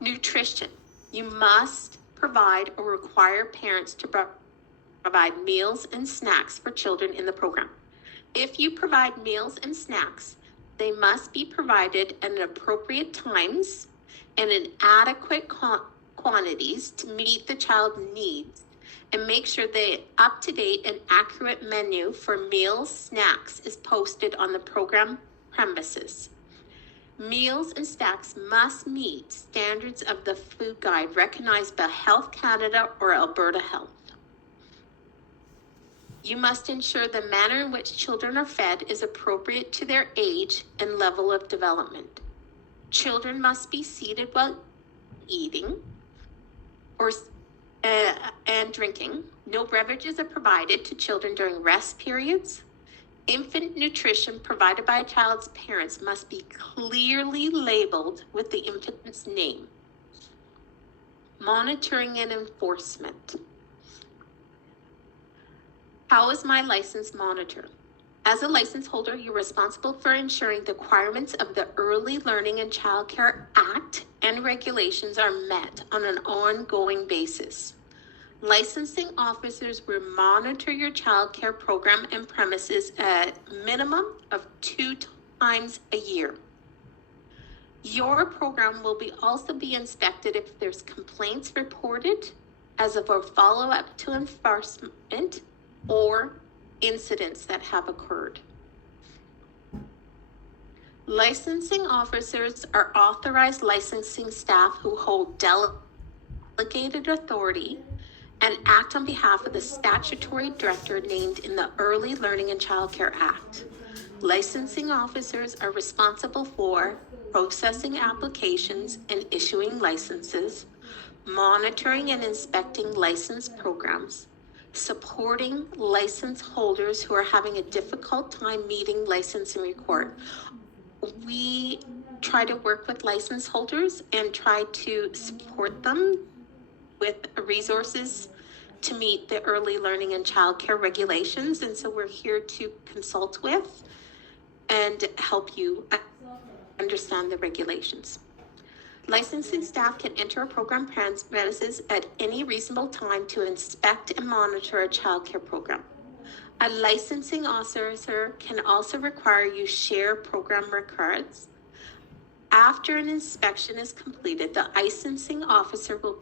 Nutrition. You must provide or require parents to provide meals and snacks for children in the program. If you provide meals and snacks, they must be provided at appropriate times and in adequate quantities to meet the child's needs, and make sure the up-to-date and accurate menu for meals, snacks is posted on the program premises. Meals and snacks must meet standards of the food guide recognized by Health Canada or Alberta Health. You must ensure the manner in which children are fed is appropriate to their age and level of development. Children must be seated while eating and drinking. No beverages are provided to children during rest periods. Infant nutrition provided by a child's parents must be clearly labeled with the infant's name. Monitoring and enforcement. How is my license monitored? As a license holder, you're responsible for ensuring the requirements of the Early Learning and Childcare Act and regulations are met on an ongoing basis. Licensing officers will monitor your childcare program and premises at a minimum of 2 times a year. Your program will also be inspected if there's complaints reported as of a follow-up to enforcement or incidents that have occurred. Licensing officers are authorized licensing staff who hold delegated authority and act on behalf of the statutory director named in the Early Learning and Childcare Act. Licensing officers are responsible for processing applications and issuing licenses, monitoring and inspecting license programs, supporting license holders who are having a difficult time meeting licensing requirement. We try to work with license holders and try to support them with resources to meet the early learning and childcare regulations. And so we're here to consult with and help you understand the regulations. Licensing staff can enter a program premises at any reasonable time to inspect and monitor a childcare program. A licensing officer can also require you share program records. After an inspection is completed, the licensing officer will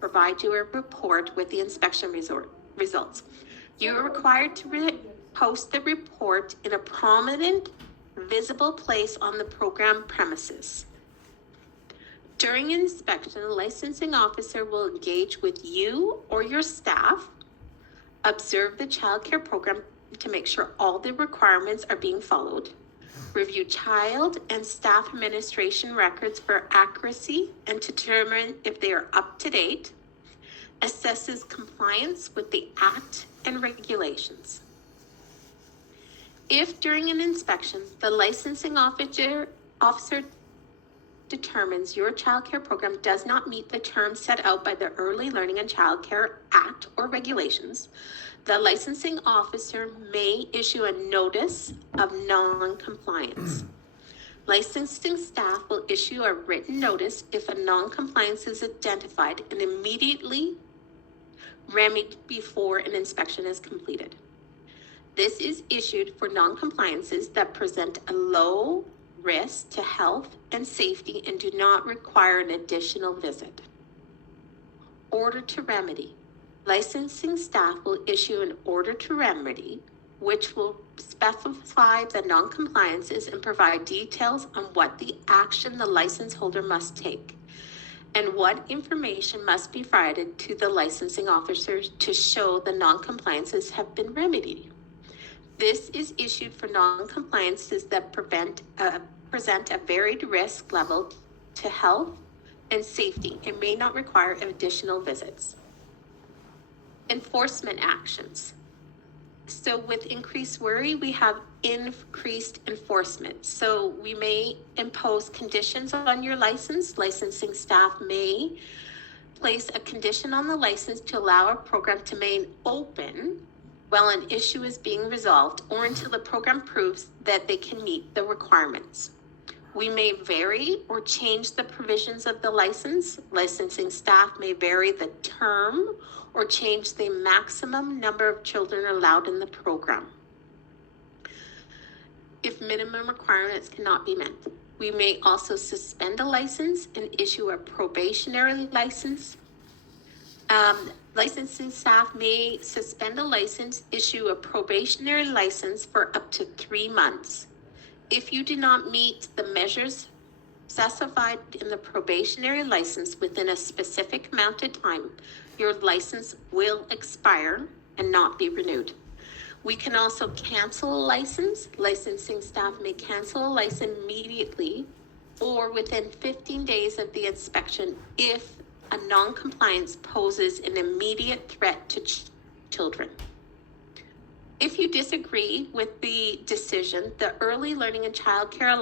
provide you a report with the inspection results. You are required to post the report in a prominent, visible place on the program premises. During inspection, the licensing officer will engage with you or your staff, observe the childcare program to make sure all the requirements are being followed, review child and staff administration records for accuracy and to determine if they are up to date, assesses compliance with the Act and regulations. If during an inspection, the licensing officer determines your childcare program does not meet the terms set out by the Early Learning and Childcare Act or regulations, the licensing officer may issue a notice of non-compliance. Licensing staff will issue a written notice if a non-compliance is identified and immediately remedied before an inspection is completed. This is issued for non-compliances that present a low risk to health and safety and do not require an additional visit. Order to remedy. Licensing staff will issue an order to remedy, which will specify the non-compliances and provide details on what the action the license holder must take and what information must be provided to the licensing officers to show the non-compliances have been remedied. This is issued for non-compliances that present a varied risk level to health and safety and may not require additional visits. Enforcement actions. So with increased worry, we have increased enforcement. So we may impose conditions on your license. Licensing staff may place a condition on the license to allow a program to remain open while an issue is being resolved or until the program proves that they can meet the requirements. We may vary or change the provisions of the license. Licensing staff may vary the term or change the maximum number of children allowed in the program if minimum requirements cannot be met. We may also suspend a license and issue a probationary license. Licensing staff may suspend a license, issue a probationary license for up to 3 months. If you do not meet the measures specified in the probationary license within a specific amount of time, your license will expire and not be renewed. We can also cancel a license. Licensing staff may cancel a license immediately or within 15 days of the inspection if a non-compliance poses an immediate threat to children. If you disagree with the decision, the Early Learning and Childcare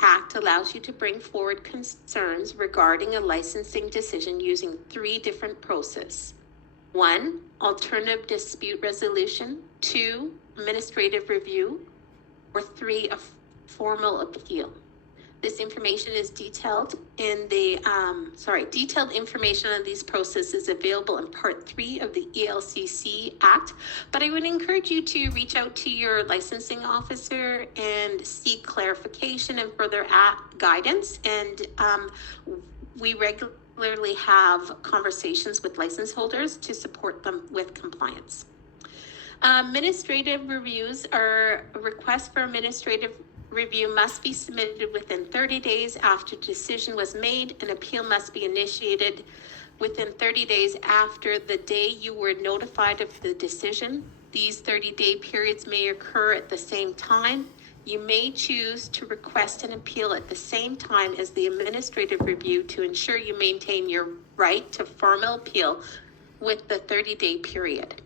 Act allows you to bring forward concerns regarding a licensing decision using 3 different processes. 1, alternative dispute resolution. 2, administrative review. Or 3, a formal appeal. This information is detailed in the, detailed information on these processes is available in Part 3 of the ELCC Act, but I would encourage you to reach out to your licensing officer and seek clarification and further guidance, and we regularly have conversations with license holders to support them with compliance. Administrative reviews are a request for administrative review must be submitted within 30 days after decision was made. An appeal must be initiated within 30 days after the day you were notified of the decision. These 30-day periods may occur at the same time. You may choose to request an appeal at the same time as the administrative review to ensure you maintain your right to formal appeal with the 30-day period.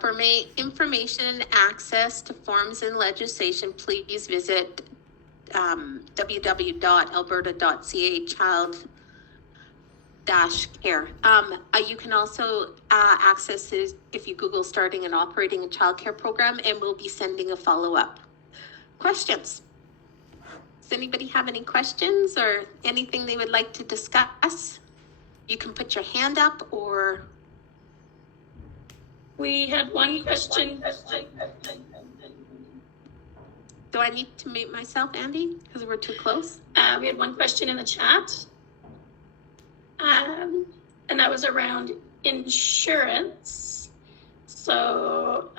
For information and access to forms and legislation, please visit www.alberta.ca child-care. You can also access it if you Google starting and operating a childcare program, and we'll be sending a follow-up. Questions? Does anybody have any questions or anything they would like to discuss? You can put your hand up or... We had one question. Do I need to mute myself, Andy, because we're too close? We had one question in the chat. And that was around insurance. So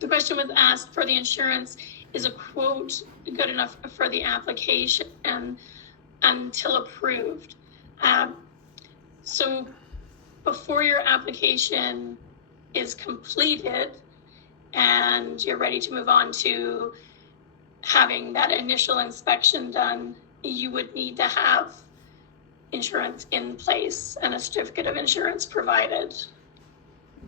the question was asked for the insurance, is a quote good enough for the application until approved? So before your application is completed and you're ready to move on to having that initial inspection done, you would need to have insurance in place and a certificate of insurance provided.